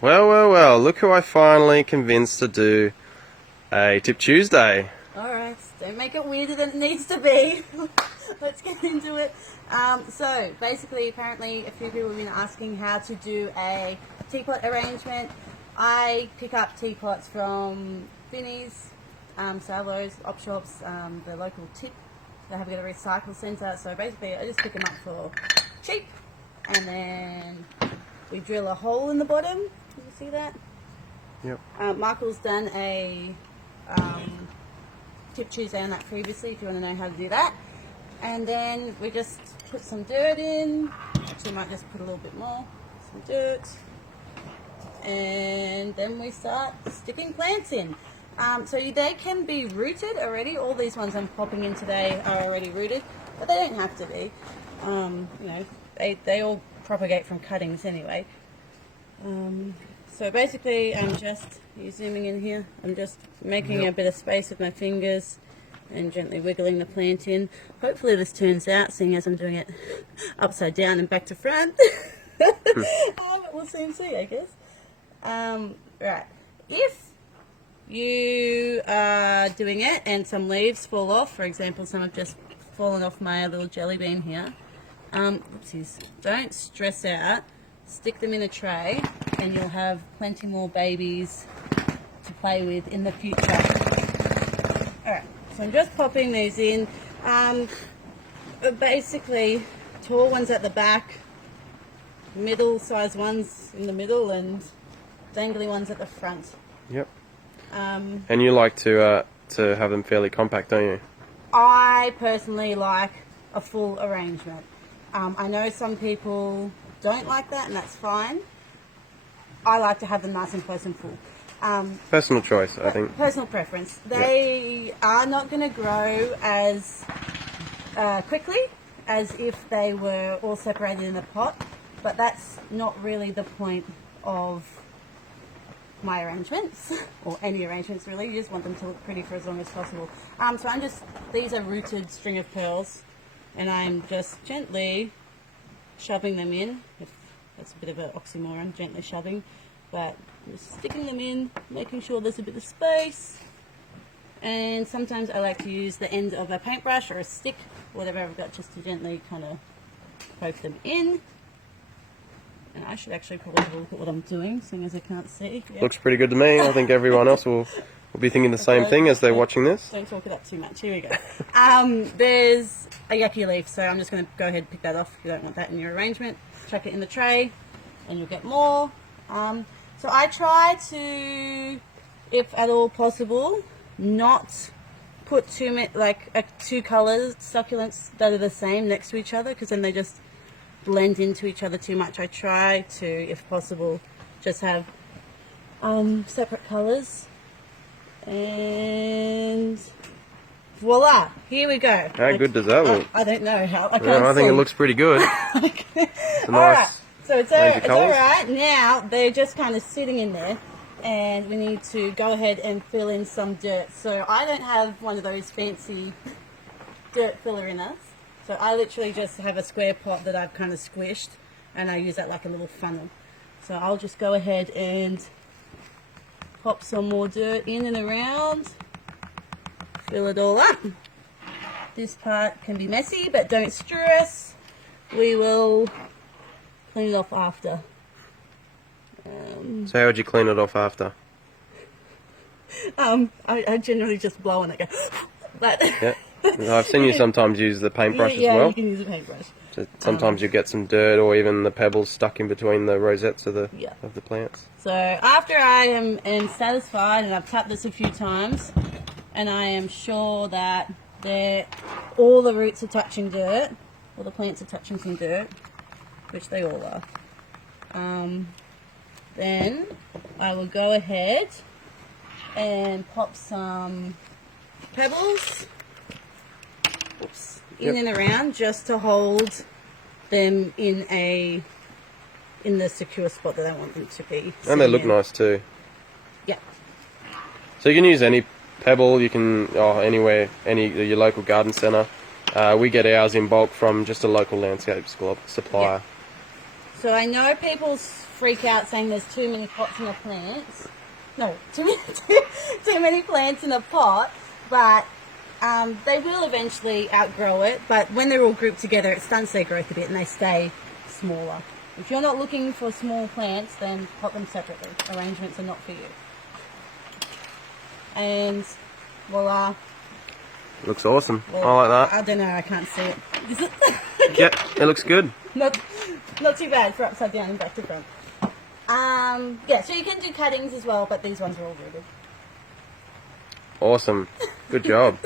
Well, look who I finally convinced to do a Tip Tuesday. Alright, don't make it weirder than it needs to be. Let's get into it. So, basically, apparently, a few people have been asking how to do a teapot arrangement. I pick up teapots from Vinnie's, Salvos, op shops, the local tip. They have got a recycle centre, so basically I just pick them up for cheap, and then we drill a hole in the bottom. Can you see that? Yep. Michael's done a Tip Tuesday on that previously, if you want to know how to do that. And then we just put some dirt in. Actually, might just put a little bit more, some dirt. And then we start sticking plants in. So they can be rooted already. All these ones I'm popping in today are already rooted, but they don't have to be. They all propagate from cuttings anyway. So basically, I'm just, you zooming in here, I'm just making a bit of space with my fingers and gently wiggling the plant in. Hopefully this turns out, seeing as I'm doing it upside down and back to front. We'll soon see, I guess. Right, if you are doing it and some leaves fall off, for example, some have just fallen off my little jelly bean here, oopsies, don't stress out, stick them in a tray and you'll have plenty more babies to play with in the future. Alright, so I'm just popping these in. Basically, tall ones at the back, middle sized ones in the middle, and dangly ones at the front. Yep. And you like to have them fairly compact, don't you? I personally like a full arrangement. I know some people don't like that, and that's fine. I like to have them nice and close and full. Personal choice, I think. Personal preference. They are not going to grow as quickly as if they were all separated in a pot, but that's not really the point of my arrangements, or any arrangements really. You just want them to look pretty for as long as possible. So these are rooted string of pearls, and I'm just gently shoving them in. That's a bit of an oxymoron, gently shoving, but just sticking them in, making sure there's a bit of space. And sometimes I like to use the end of a paintbrush or a stick, whatever I've got, just to gently kind of poke them in. And I should actually probably have a look at what I'm doing, seeing as I can't see. Yep. Looks pretty good to me. I think everyone else will be thinking the same thing as they're watching this. Don't talk it up too much. Here we go. There's a yucky leaf, so I'm just going to go ahead and pick that off if you don't want that in your arrangement. Chuck it in the tray, and you'll get more. So I try to, if at all possible, not put too many, two colours succulents that are the same next to each other, because then they just blend into each other too much. I try to, if possible, just have separate colours, and voila, here we go. How good does that look? I don't know how. I think it looks pretty good. It's a nice so it's alright. Now they're just kind of sitting in there, and we need to go ahead and fill in some dirt. So I don't have one of those fancy dirt filler inners. So I literally just have a square pot that I've kind of squished, and I use that like a little funnel. So I'll just go ahead and pop some more dirt in and around, fill it all up. This part can be messy, but don't stress. We will clean it off after. So how would you clean it off after? I generally just blow and I go, but Yeah. I've seen you sometimes use the paintbrush as well. Yeah, you can use a paintbrush. So sometimes you get some dirt or even the pebbles stuck in between the rosettes of the plants. So after I am satisfied, and I've tapped this a few times, and I am sure that all the roots are touching dirt, all the plants are touching some dirt, which they all are, then I will go ahead and pop some pebbles in and around, just to hold them in the secure spot that I want them to be. And they look nice too. Yeah. So you can use any pebble, you can anywhere, your local garden centre. We get ours in bulk from just a local landscape supplier. So I know people freak out saying there's too many pots in the plants. No, too many plants in a pot, but they will eventually outgrow it. But when they're all grouped together, it stunts their growth a bit and they stay smaller. If you're not looking for small plants, then pot them separately. Arrangements are not for you. And voila. Looks awesome. Well, I like that. I don't know, I can't see it. Is it? Yep, it looks good. Not too bad for upside down and back to front. Yeah, so you can do cuttings as well, but these ones are all rooted. Awesome. Good job.